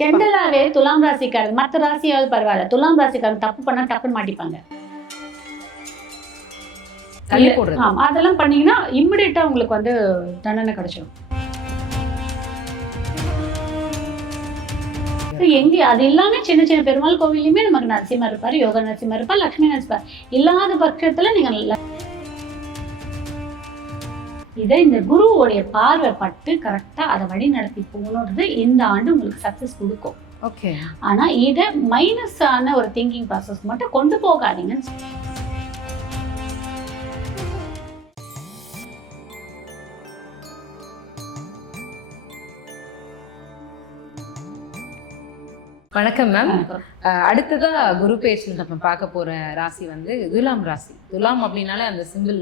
ஜென்ரலாவே துலாம் ராசிக்காரங்க மற்ற ராசியாவது பரவாயில்ல, துலாம் ராசிக்காரங்க தப்பு பண்ணா டக்குன்னு மாட்டிப்பாங்க. ஆமா, அதெல்லாம் பண்ணீங்கன்னா இம்மிடியட்டா உங்களுக்கு வந்து தண்டனை கிடைச்சிடும். எங்க அது எல்லாமே சின்ன சின்ன பெருமாள் கோவிலையுமே நமக்கு நரசிம்மர் இருப்பாரு, யோக நரசிம்மர் இருப்பார், லட்சுமி நரசிம்மர் இல்லாத பட்சத்துல நீங்க இதை இந்த குருவோடைய பார்வை பட்டு கரெக்டா அதை வழி நடத்தி போகணுன்றது இந்த ஆண்டு உங்களுக்கு சக்சஸ் கொடுக்கும். ஓகே, ஆனா இதை மைனஸ் ஆன ஒரு திங்கிங் ப்ராசஸ் மட்டும் கொண்டு போகாதீங்கன்னு. வணக்கம் மேம். அடுத்ததா குரு பேச்சில் நம்ம பார்க்க போற ராசி வந்து துலாம் ராசி. துலாம் அப்படின்னாலே அந்த சிம்பிள்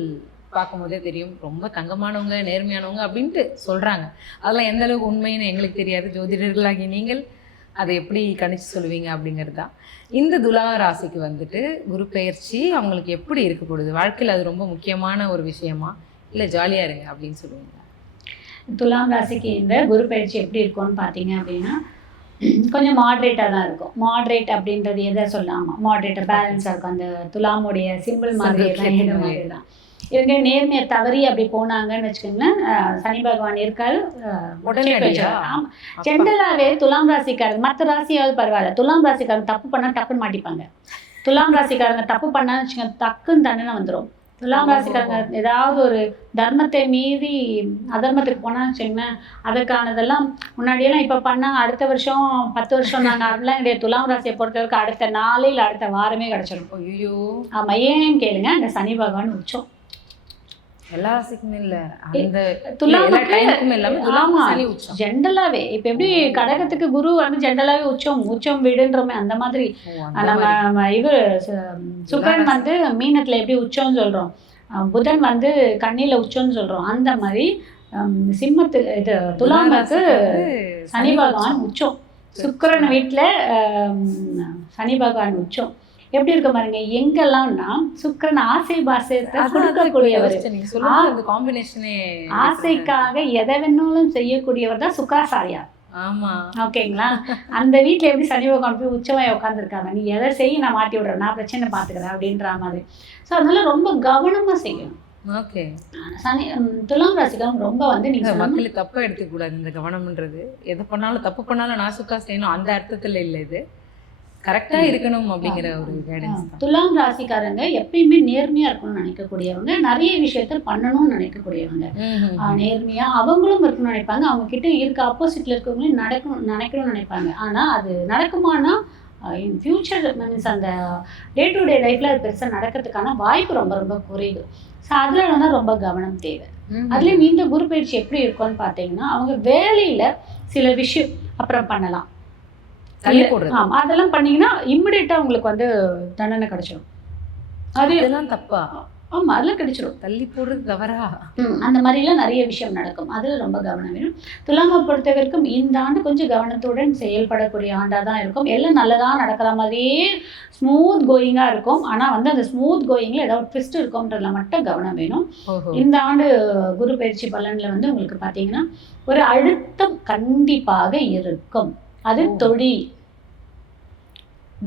பார்க்கும்போதே தெரியும், ரொம்ப தங்கமானவங்க, நேர்மையானவங்க அப்படின்ட்டு சொல்றாங்க. அதெல்லாம் எந்த அளவுக்கு உண்மைன்னு எங்களுக்கு தெரியாது, ஜோதிடர்களாகி நீங்கள் அதை எப்படி கணிச்சு சொல்லுவீங்க அப்படிங்கிறது தான். இந்த துலா ராசிக்கு வந்துட்டு குரு பெயர்ச்சி அவங்களுக்கு எப்படி இருக்க போகுது? வாழ்க்கையில் அது ரொம்ப முக்கியமான ஒரு விஷயமா, இல்லை ஜாலியாக இருங்க அப்படின்னு சொல்லுவீங்களா? துலாம் ராசிக்கு இந்த குரு பயிற்சி எப்படி இருக்கும்னு பார்த்தீங்க அப்படின்னா கொஞ்சம் மாட்ரேட்டாக தான் இருக்கும். மாட்ரேட் அப்படின்றது எதை சொல்லாமல் மாட்ரேட்டாக பேலன்ஸாக இருக்கும். அந்த துலாமுடைய சிம்பிள் மாதிரி தான். இவங்க நேர்மையை தவறி அப்படி போனாங்கன்னு வச்சுக்கோங்களேன், சனி பகவான் இருக்காரு. ஜென்ரலாகவே துலாம் ராசிக்காரங்க மற்ற ராசியாவது பரவாயில்ல, துலாம் ராசிக்காரங்க தப்பு பண்ணால் டக்குன்னு மாட்டிப்பாங்க. துலாம் ராசிக்காரங்க தப்பு பண்ணான்னு வச்சுக்கோங்க, டக்குன்னு தண்டனை வந்துடும். துலாம் ராசிக்காரங்க ஏதாவது ஒரு தர்மத்தை மீறி அதர்மத்துக்கு போனான்னு வச்சுக்கோங்களேன், அதுக்கானதெல்லாம் முன்னாடியெல்லாம் இப்போ பண்ணால் அடுத்த வருஷம் 10 வருஷம் நாங்கள் அப்படிலாம் கிடையாது. துலாம் ராசியை பொறுத்தவரைக்கும் அடுத்த நாளே இல்லை அடுத்த வாரமே கிடச்சிடும். ஐயோ ஆமாம், ஏன்னு கேளுங்க, இந்த சனி பகவான் உச்சம் எல்லா ராசிக்குமே இல்லை, அந்த ஜென்ரலாவே இப்ப எப்படி கடகத்துக்கு குரு வந்து ஜென்ரலாவே உச்சம் வீடுன்றமே அந்த மாதிரி நம்ம இவரு சுக்கிரன் வந்து மீனத்துல எப்படி உச்சம்னு சொல்றோம், புதன் வந்து கண்ணில உச்சம்னு சொல்றோம், அந்த மாதிரி சிம்மத்து இது துலாமுக்கு சனி பகவான் உச்சம். சுக்கிரன் வீட்டுல சனி பகவான் உச்சம் எப்படி இருக்க பாருங்க. எங்கெல்லாம்னா சுக்கிரன் ஆசை பாசத்தை கொடுக்கக்கூடியவர், ஆசைக்காக எதை வேணாலும் செய்யக்கூடியவர் தான் சுக்கிராச்சாரியார். ஆமா, ஓகேங்களா? அந்த வீட்டுல எப்படி சனி பகவான் போய் உச்சமாய் உட்காந்துருக்காங்க, நீ எதை செய்ய நான் மாட்டி விடுறேன், நான் பிரச்சனை பாத்துக்கிறேன் அப்படின்ற மாதிரி. ஸோ அதனால ரொம்ப கவனமா செய்யணும். ஓகே, சனி துலாம் ராசிக்காரங்க ரொம்ப வந்து நீங்க மக்களுக்கு தப்பா எடுத்துக்க கூடாது. இந்த கவனம்ன்றது எதை பண்ணாலும் தப்பு பண்ணாலும் நாசுக்கா செய்யணும் அந்த அர்த்தத்துல இல்லை, இது கரெக்டா இருக்கணும் அப்படிங்கிற ஒரு கைடன்ஸ். துலாம் ராசிக்காரங்க எப்பயுமே நேர்மையா இருக்கணும்னு நினைக்கக்கூடியவங்க, நிறைய விஷயத்தில் பண்ணணும்னு நினைக்கக்கூடியவங்க, நேர்மையா அவங்களும் இருக்கணும்னு நினைப்பாங்க. அவங்க கிட்ட இருக்க ஆப்போசிட்ல இருக்கவங்களும் நினைக்கணும்னு நினைப்பாங்க. ஆனா அது நடக்குமானா இன் ஃபியூச்சர் மீன்ஸ் அந்த டே டு டே லைஃப்ல அது பெருசாக நடக்கிறதுக்கான வாய்ப்பு ரொம்ப ரொம்ப குறையுது. ஸோ அதில் வந்து ரொம்ப கவனம் தேவை. அதுலேயும் இந்த குரு பயிற்சி எப்படி இருக்கும்னு பார்த்தீங்கன்னா, அவங்க வேலையில சில விஷயம் அப்புறம் பண்ணலாம், ஆமாம் அதெல்லாம் பண்ணீங்கன்னா இம்மிடியட்டா உங்களுக்கு வந்து தண்டனை கிடைச்சிடும். அதெல்லாம் தப்பா? ஆமாம், அதெல்லாம் கிடைச்சிடும். தள்ளி போடுறது தவறா? அந்த மாதிரிலாம் நிறைய விஷயம் நடக்கும். அதில் ரொம்ப கவனம் வேணும். துலாமை பொறுத்த வரைக்கும் இந்த ஆண்டு கொஞ்சம் கவனத்துடன் செயல்படக்கூடிய ஆண்டாக தான் இருக்கும். எல்லாம் நல்லதாக நடக்கிற மாதிரியே ஸ்மூத் கோயிங்காக இருக்கும். ஆனால் வந்து அந்த ஸ்மூத் கோயிங்கில் ஏதாவது ட்விஸ்ட் இருக்கும்ன்றதுல மட்டும் கவனம் வேணும். இந்த ஆண்டு குரு பயிற்சி பலனில் வந்து உங்களுக்கு பார்த்தீங்கன்னா ஒரு அழுத்தம் கண்டிப்பாக இருக்கும். அது தொழில்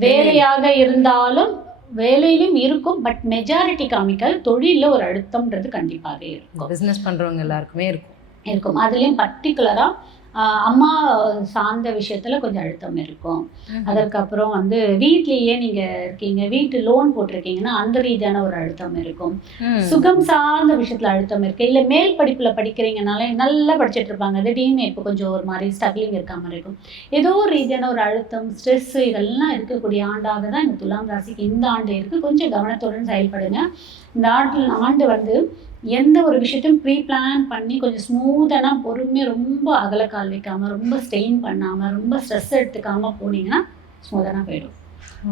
வேலையாக இருந்தாலும் வேலையிலும் இருக்கும், பட் மெஜாரிட்டி காமிக்கல் தொழிலில் ஒரு அழுத்தம்ன்றது கண்டிப்பாக இருக்கும். பிஸ்னஸ் பண்ணுறவங்க எல்லாருக்குமே இருக்கும். அதுலேயும் பர்டிகுலராக அம்மா சார்ந்த விஷயத்துல கொஞ்சம் அழுத்தம் இருக்கும். அதற்கப்புறம் வந்து வீட்லேயே நீங்க இருக்கீங்க, வீட்டு லோன் போட்டிருக்கீங்கன்னா அந்த ரீதியான ஒரு அழுத்தம் இருக்கும். சுகம் சார்ந்த விஷயத்துல அழுத்தம் இருக்கு. இல்லை மேல் படிப்புல படிக்கிறீங்கனால நல்லா படிச்சுட்டு இருப்பாங்க, திடீர்னு இப்போ கொஞ்சம் ஒரு மாதிரி ஸ்ட்ரகிளிங் இருக்க மாதிரி இருக்கும். ஏதோ ஒரு ரீதியான ஒரு அழுத்தம், ஸ்ட்ரெஸ் இதெல்லாம் இருக்கக்கூடிய ஆண்டாக தான் இந்த துலாம் ராசிக்கு இந்த ஆண்டு இருக்கு. கொஞ்சம் கவனத்துடன் செயல்படுங்க. இந்த ஆண்டு வந்து எந்த ஒரு விஷயத்தையும் ப்ரீ பிளான் பண்ணி கொஞ்சம் ஸ்மூத்தான பொறுமையாக ரொம்ப அகலக்கால் வைக்காமல், ரொம்ப ஸ்ட்ரெயின் பண்ணாமல், ரொம்ப ஸ்ட்ரெஸ் எடுத்துக்காமல் போனீங்கன்னா ஸ்மூத்தான போயிடும்.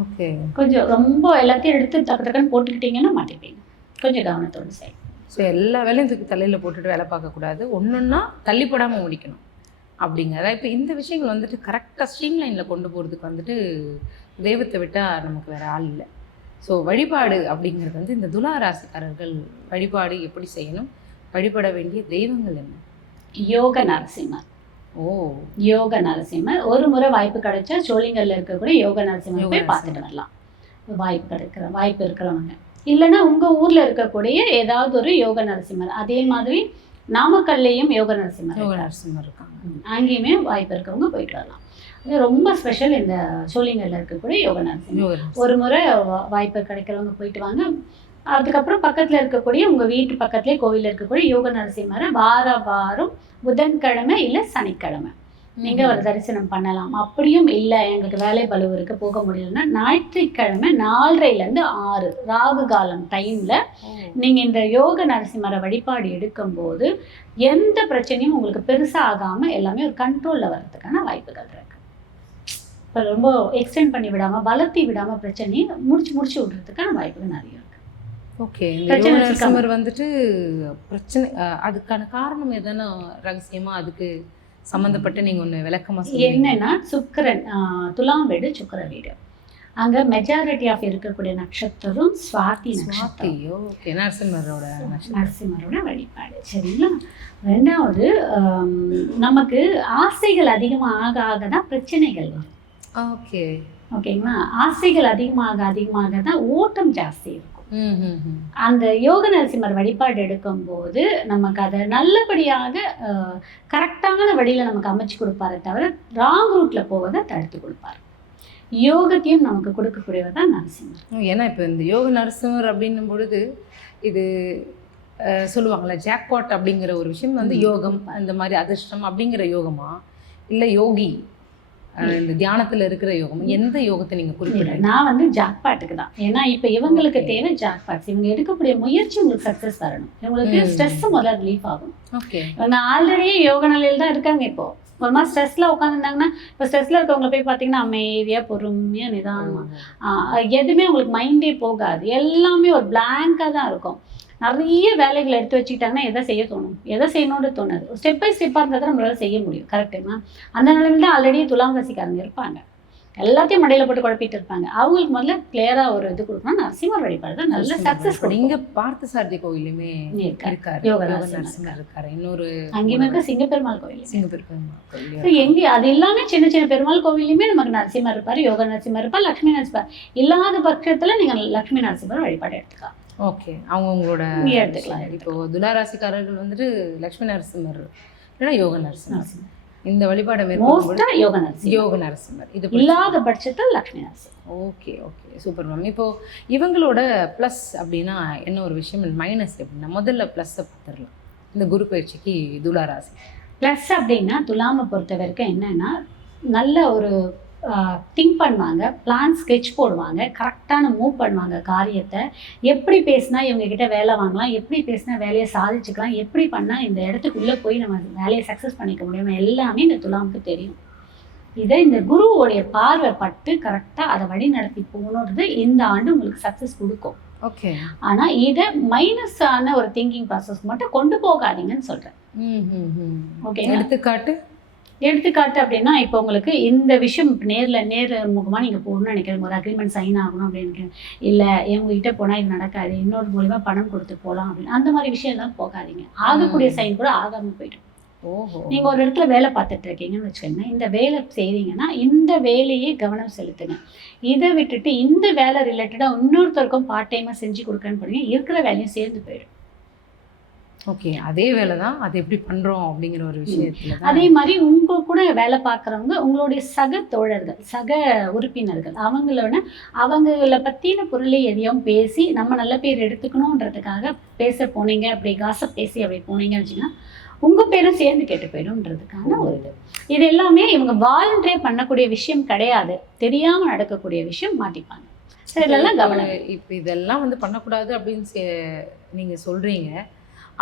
ஓகே, கொஞ்சம் ரொம்ப எல்லாத்தையும் எடுத்து டக்குன்னு போட்டுக்கிட்டிங்கன்னா மாட்டிப்பீங்க. கொஞ்சம் கவனத்தோடு செய்யும். ஸோ எல்லா வேலையும் தூக்கி தலையில் போட்டுட்டு வேலை பார்க்கக்கூடாது, ஒன்றுன்னா தள்ளி போடாமல் முடிக்கணும் அப்படிங்கிறத. இப்போ இந்த விஷயங்கள் வந்துட்டு கரெக்டாக ஸ்ட்ரீம் லைனில் கொண்டு போகிறதுக்கு வந்துட்டு தெய்வத்தை விட்டால் நமக்கு வேறு ஆள் இல்லை. ஸோ வழிபாடு அப்படிங்கிறது வந்து இந்த துலா ராசிக்காரர்கள் வழிபாடு எப்படி செய்யணும், வழிபட வேண்டிய தெய்வங்கள் என்ன? யோக நரசிம்மர். ஓ, யோக நரசிம்மர். ஒரு முறை வாய்ப்பு கிடைச்சா சோளிங்கல்ல இருக்கக்கூடிய யோக நரசிம்மர் போய் பார்த்துட்டு வரலாம். வாய்ப்பு இருக்கிறவங்க. இல்லைன்னா உங்கள் ஊரில் இருக்கக்கூடிய ஏதாவது ஒரு யோக நரசிம்மர், அதே மாதிரி நாமக்கல்லையும் யோக நரசிம்மர் இருக்காங்க. அங்கேயுமே வாய்ப்பு இருக்கவங்க போயிட்டு வரலாம். அது ரொம்ப ஸ்பெஷல் இந்த சோளிங்கல்ல இருக்கக்கூடிய யோக நரசிம்மர். ஒரு முறை வாய்ப்பு கிடைக்கிறவங்க போயிட்டு வாங்க. அதுக்கப்புறம் பக்கத்தில் இருக்கக்கூடிய உங்கள் வீட்டு பக்கத்துலேயே கோவிலில் இருக்கக்கூடிய யோக நரசிம்மரை வாரம் புதன்கிழமை இல்லை சனிக்கிழமை நீங்கள் ஒரு தரிசனம் பண்ணலாம். அப்படியும் இல்லை எங்களுக்கு வேலை பளு இருக்குது போக முடியலன்னா ஞாயிற்றுக்கிழமை 4:30 to 6 ராகு காலம் டைமில் நீங்கள் இந்த யோக நரசிம்மரை வழிபாடு எடுக்கும்போது எந்த பிரச்சனையும் உங்களுக்கு பெருசாக ஆகாமல் எல்லாமே ஒரு கண்ட்ரோலில் வர்றதுக்கான வாய்ப்புகள் இருக்குது. இப்போ ரொம்ப எக்ஸ்டெண்ட் பண்ணி விடாமல் வளர்த்தி விடாமல் பிரச்சனையை முடிச்சு விடுறதுக்கான வாய்ப்புகள் நிறைய இருக்குது. ஓகே, இந்த யோக நரசிம்மர் வந்துட்டு பிரச்சனை அதுக்கான காரணம் எதனா ரகசியமாக அதுக்கு சம்மந்தப்பட்டு நீங்கள் ஒன்று விளக்கமாக சொல்லுங்க. என்னன்னா சுக்கிரன், துலாம் வீடு சுக்கிர வீடு. அங்கே மெஜாரிட்டி ஆஃப் இருக்கக்கூடிய நட்சத்திரம் சுவாதி நட்சத்திரம். ஓகே, நரசிம்மரோட வழிபாடு. சரிங்களா? ரெண்டாவது, நமக்கு ஆசைகள் அதிகமாக ஆக தான் பிரச்சனைகள் வரும். ஓகேங்களா? ஆசைகள் அதிகமாக தான் ஓட்டம் ஜாஸ்தி இருக்கும். அந்த யோக நரசிம்மர் வழிபாடு எடுக்கும்போது நமக்கு அதை நல்லபடியாக கரெக்டான வழியில் நமக்கு அமைச்சு கொடுப்பாரு தவிர ராங் ரூட்ல போவதை தடுத்து கொடுப்பாரு. யோகத்தையும் நமக்கு கொடுக்கக்கூடியவர் தான் நரசிம்மர். ஏன்னா இப்போ இந்த யோக நரசிம்மர் அப்படின்னும் பொழுது இது சொல்லுவாங்கள்ல ஜாக்பாட் அப்படிங்கிற ஒரு விஷயம் வந்து யோகம், இந்த மாதிரி அதிர்ஷ்டம் அப்படிங்கிற யோகமா இல்லை யோகி இந்த தியானத்துல இருக்கிற யோகம், எந்த யோகத்தை நீங்க குறிப்பிடுறீங்க? நான் வந்து ஜாக்பாட்டுக்கு தான். ஏன்னா இப்ப இவங்களுக்கு தேவை ஜாக்பாட்ஸ். இவங்க எடுக்கக்கூடிய முயற்சி உங்களுக்கு சக்சஸ் தரணும். இவங்களுக்கு ஸ்ட்ரெஸ் முதல்ல ரிலீஃப் ஆகும். இவங்க ஆல்ரெடி யோக நிலையில தான் இருக்காங்க. இப்போ ஒரு மாதிரி ஸ்ட்ரெஸ்ல உட்காந்துருந்தாங்கன்னா, இப்போ ஸ்ட்ரெஸ்ல இருக்கவங்களை போய் பார்த்தீங்கன்னா அமைதியா பொறுமையா நிதானமா எதுவுமே உங்களுக்கு மைண்டே போகாது. எல்லாமே ஒரு பிளாங்கா தான் இருக்கும். நிறைய வேலைகளை எடுத்து வச்சுக்கிட்டாங்கன்னா எதை செய்ய தோணும், எதை செய்யணும்னு தோணாது. ஸ்டெப் பை ஸ்டெப்பாக இருந்தால் தான் நம்மளால செய்ய முடியும். கரெக்டுங்களா? அந்த நிலைமையில் தான் ஆல்ரெடி துலாம் ராசிக்காரங்க இருப்பாங்க. எல்லாத்தையும் மண்டையில் போட்டு குழப்பிட்டு இருப்பாங்க. அவங்களுக்கு முதல்ல கிளியராக ஒரு இது கொடுக்கணும். நரசிம்மர் வழிபாடு தான் நல்ல சக்ஸஸ். இங்கே பார்த்த சாரதி கோயிலுமே இருக்காரு, யோக நரசிம்மர் இருக்காரு. இன்னொரு அங்கேயுமே இருக்க சிங்கப்பெருமாள் கோயில். எங்கே அது எல்லாமே சின்ன சின்ன பெருமாள் கோவிலையுமே நமக்கு நரசிம்மர் இருப்பார், யோக நரசிம்மர் இருப்பார், லக்ஷ்மி நரசிம்மர். இல்லாத பட்சத்தில் நீங்கள் லக்ஷ்மி நரசிம்மர் வழிபாடு எடுத்துக்கலாம். ஓகே, அவங்களோட எடுத்துக்கலாம். இப்போ துளாராசிக்காரர்கள் வந்துட்டு லக்ஷ்மி நரசிம்மர் இல்லைன்னா யோக நரசிம்மர் இந்த வழிபாடை யோக நரசிம்மர் இது இல்லாத பட்சத்தில் Lakshmi Narasimhar. Okay, super ma'am. இப்போ இவங்களோட ப்ளஸ் அப்படின்னா என்ன ஒரு விஷயம், மைனஸ் எப்படின்னா முதல்ல ப்ளஸ்ஸை பார்த்துடலாம். இந்த குரு பயிற்சிக்கு துளாராசி ப்ளஸ் அப்படின்னா துலாமை பொறுத்த வரைக்கும் என்னன்னா நல்ல ஒரு திங்க் பண்ணுவாங்க, பிளான் ஸ்கெட்ச் போடுவாங்க, கரெக்டான மூவ் பண்ணுவாங்க காரியத்தை. எப்படி பேசினா இவங்ககிட்ட வேலை வாங்கலாம், எப்படி பேசினா வேலையை சாதிச்சுக்கலாம், எப்படி பண்ணால் இந்த இடத்துக்குள்ளே போய் நம்ம வேலையை சக்ஸஸ் பண்ணிக்க முடியும், எல்லாமே இந்த துலாமுக்கு தெரியும். இதை இந்த குருவோடைய பார்வை பட்டு கரெக்டாக அதை வழி நடத்தி போகணுன்றது இந்த ஆண்டு உங்களுக்கு சக்ஸஸ் கொடுக்கும். ஓகே, ஆனால் இதை மைனஸான ஒரு திங்கிங் ப்ராசஸ் மட்டும் கொண்டு போகாதீங்கன்னு சொல்கிறேன். ஓகே, எடுத்துக்காட்டு அப்படின்னா இப்போ உங்களுக்கு இந்த விஷயம் நேர் முகமாக நீங்கள் போகணும்னு நினைக்கிறீங்க, ஒரு அக்ரிமெண்ட் சைன் ஆகணும் அப்படின்னு, இல்லை இவங்ககிட்ட போனால் இது நடக்காது, இன்னொரு மூலிமா பணம் கொடுத்து போகலாம் அப்படின்னு அந்த மாதிரி விஷயம் எல்லாம் போகாதீங்க. ஆகக்கூடிய சைன் கூட ஆகாமல் போயிடும். நீங்கள் ஒரு இடத்துல வேலை பார்த்துட்டு இருக்கீங்கன்னு வச்சுக்கோங்க, இந்த வேலை செய்கிறீங்கன்னா இந்த வேலையே கவனம் செலுத்துங்க. இதை விட்டுட்டு இந்த வேலை ரிலேட்டடாக இன்னொருத்தருக்கும் பார்ட் டைமாக செஞ்சு கொடுக்கன்னு போனீங்க, இருக்கிற வேலையும் சேர்ந்து போயிடும். ஓகே, அதே வேலை தான், அது எப்படி பண்ணுறோம் அப்படிங்கிற ஒரு விஷயத்தில். அதே மாதிரி உங்கள் கூட வேலை பார்க்குறவங்க உங்களுடைய சக தோழர்கள், சக உறுப்பினர்கள், அவங்கள பற்றின பொருளை எதையும் பேசி நம்ம நல்ல பேர் எடுத்துக்கணுன்றதுக்காக பேச போனீங்க, அப்படி காசப் பேசி அப்படி போனீங்கன்னு வச்சுன்னா உங்கள் பேரும் சேர்ந்து கேட்டு போயிடும்ன்றதுக்கான ஒரு இது எல்லாமே இவங்க வாலண்டரியாக பண்ணக்கூடிய விஷயம் கிடையாது, தெரியாமல் நடக்கக்கூடிய விஷயம் மாட்டிப்பாங்க. சரி, இதெல்லாம் கவனம். இப்போ இதெல்லாம் வந்து பண்ணக்கூடாது அப்படின்னு நீங்கள் சொல்கிறீங்க.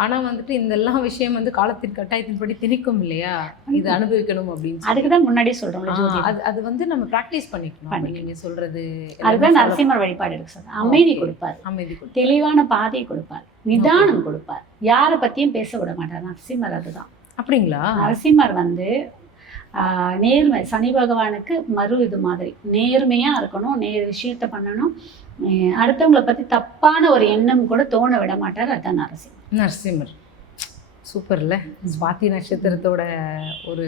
ஆனால் வந்துட்டு இதெல்லாம் விஷயம் வந்து காலத்தின் கட்டாயத்தின்படி திணிக்கும் இல்லையா, இது அனுபவிக்கணும் அப்படின்னு. அதுக்கு தான் முன்னாடியே சொல்கிறோம், அது வந்து நம்ம ப்ராக்டிஸ் பண்ணிக்கணும். நீங்கள் சொல்கிறது அதுதான் நரசிம்மர் வழிபாடு இருக்கு சார். அமைதி கொடுப்பார், தெளிவான பாதையை கொடுப்பார், நிதானம் கொடுப்பார், யாரை பற்றியும் பேச விட மாட்டார் நரசிம்மர். அதுதான். அப்படிங்களா? நரசிம்மர் வந்து நேர்மை, சனி பகவானுக்கு இது மாதிரி நேர்மையாக இருக்கணும், விஷயத்த பண்ணணும், அடுத்தவங்களை பற்றி தப்பான ஒரு எண்ணம் கூட தோண விட மாட்டார். அதுதான் நரசிம்மர். சூப்பர்ல. சுவாதி நட்சத்திரத்தோட ஒரு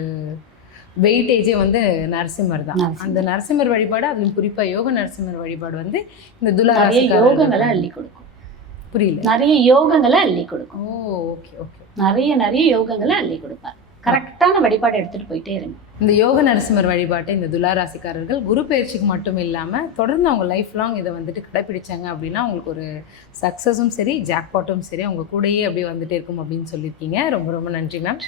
வெயிட்டேஜே வந்து நரசிம்மர் தான். அந்த நரசிம்மர் வழிபாடு, அதுலயும் குறிப்பா யோக நரசிம்மர் வழிபாடு வந்து இந்த துலா நிறைய ராசிக்காரர்கள் யோகங்களை அள்ளி கொடுக்கும். புரியல. நிறைய யோகங்களை அள்ளி கொடுக்கும். ஓ, ஓகே ஓகே. நிறைய யோகங்களை அள்ளி கொடுப்பார். கரெக்டான வழிபாடு எடுத்துட்டு போயிட்டே இருங்க. இந்த யோக நரசிம்மர் வழிபாட்டை இந்த துலா ராசிக்காரர்கள் குரு பயிற்சிக்கு மட்டும் இல்லாமல் தொடர்ந்து அவங்க லைஃப் லாங் இதை வந்துட்டு கடைப்பிடிச்சாங்க அப்படின்னா அவங்களுக்கு ஒரு சக்ஸஸும் சரி, ஜாக்பாட்டும் சரி அவங்க கூடயே அப்படியே வந்துட்டே இருக்கும் அப்படின்னு சொல்லியிருக்கீங்க. ரொம்ப ரொம்ப நன்றி மேம்.